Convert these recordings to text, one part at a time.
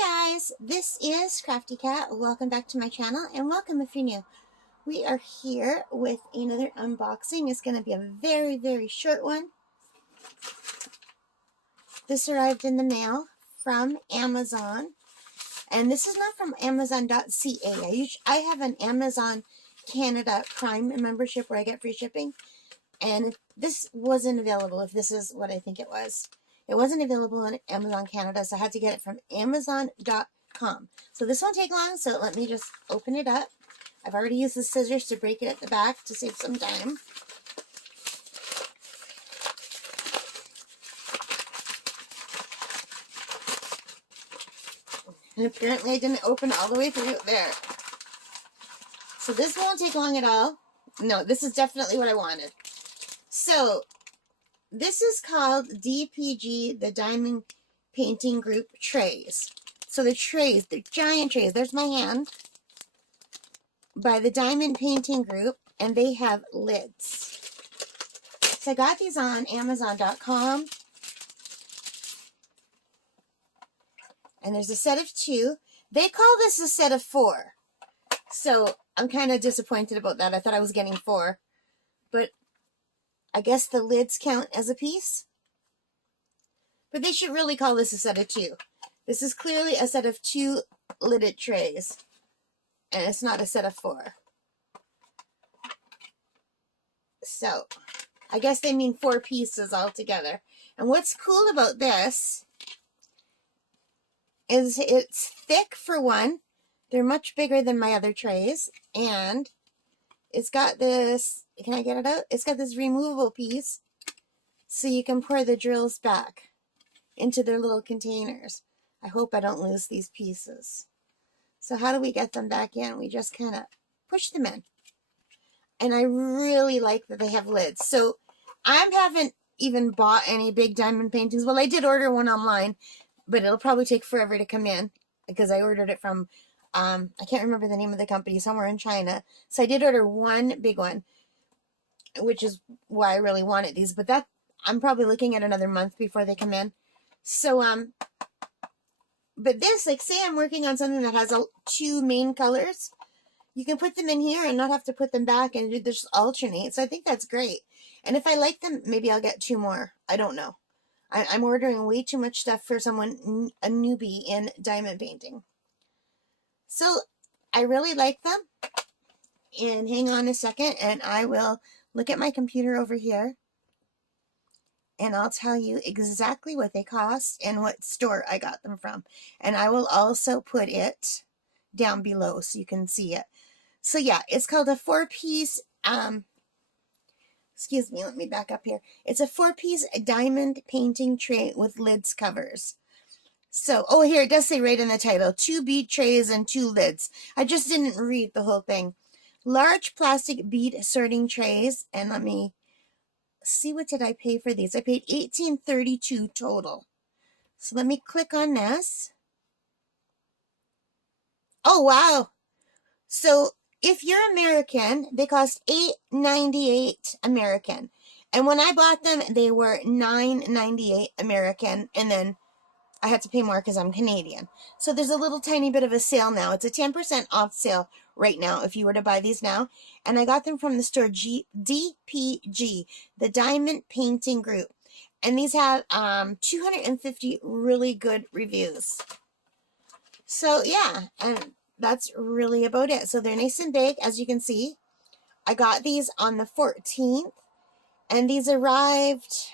Hi guys, this is Crafty Cat. Welcome back to my channel and welcome if you're new. We are here with another unboxing. It's going to be a very short one. This arrived in the mail from Amazon, and this is not from Amazon.ca. I have an Amazon Canada Prime membership where I get free shipping, and if this wasn't available, if this is what I think it wasn't available on Amazon Canada, so I had to get it from Amazon.com. So this won't take long, so let me just open it up. I've already used the scissors to break it at the back to save some time. And apparently I didn't open it all the way through there. So this won't take long at all. No, this is definitely what I wanted. So this is called DPG, the Diamond Painting Group trays. So the trays, the giant trays, there's my hand, by the Diamond Painting Group, and they have lids. So I got these on Amazon.com. And there's a set of 2. They call this a set of 4. So I'm kind of disappointed about that. I thought I was getting 4. But I guess the lids count as a piece. But they should really call this a set of 2. This is clearly a set of 2 lidded trays. And it's not a set of 4. So I guess they mean 4 pieces altogether. And what's cool about this is it's thick for one. They're much bigger than my other trays. And it's got this, can I get it out? It's got this removable piece so you can pour the drills back into their little containers. I hope I don't lose these pieces. So how do we get them back in? We just kind of push them in. And I really like that they have lids. So I haven't even bought any big diamond paintings. Well, I did order one online, but it'll probably take forever to come in because I ordered it from, I can't remember the name of the company, somewhere in China. So I did order one big one, which is why I really wanted these. But that, I'm probably looking at another month before they come in. So, but this, like, say I'm working on something that has 2 main colors, you can put them in here and not have to put them back and just alternate. So I think that's great. And if I like them, maybe I'll get 2 more. I don't know. I'm ordering way too much stuff for someone, a newbie in diamond painting. So I really like them. And hang on a second and I will look at my computer over here. And I'll tell you exactly what they cost and what store I got them from. And I will also put it down below so you can see it. So yeah, it's called a 4-piece, excuse me, let me back up here. It's a 4-piece diamond painting tray with lids covers. So, oh, here it does say right in the title, 2 bead trays and 2 lids. I just didn't read the whole thing. Large plastic bead sorting trays, and let me see, what did I pay for these? I paid $18.32 total. So let me click on this. Oh, wow. So if you're American, they cost $8.98 American. And when I bought them, they were $9.98 American. And then I had to pay more because I'm Canadian. So there's a little tiny bit of a sale now. It's a 10% off sale right now if you were to buy these now. And I got them from the store DPG, the Diamond Painting Group. And these have 250 really good reviews. So yeah, and that's really about it. So they're nice and big, as you can see. I got these on the 14th. And these arrived...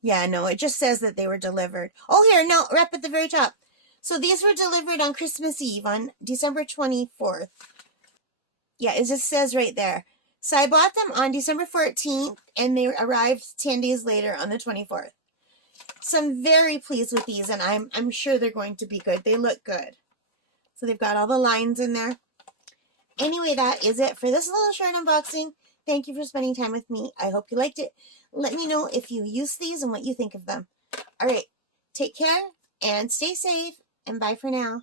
Yeah, no, it just says that they were delivered. Oh, here, no, right up at the very top. So these were delivered on Christmas Eve, on December 24th. Yeah, it just says right there. So I bought them on December 14th, and they arrived 10 days later on the 24th. So I'm very pleased with these, and I'm sure they're going to be good. They look good. So they've got all the lines in there. Anyway, that is it for this little short unboxing. Thank you for spending time with me. I hope you liked it. Let me know if you use these and what you think of them. All right, take care and stay safe, and bye for now.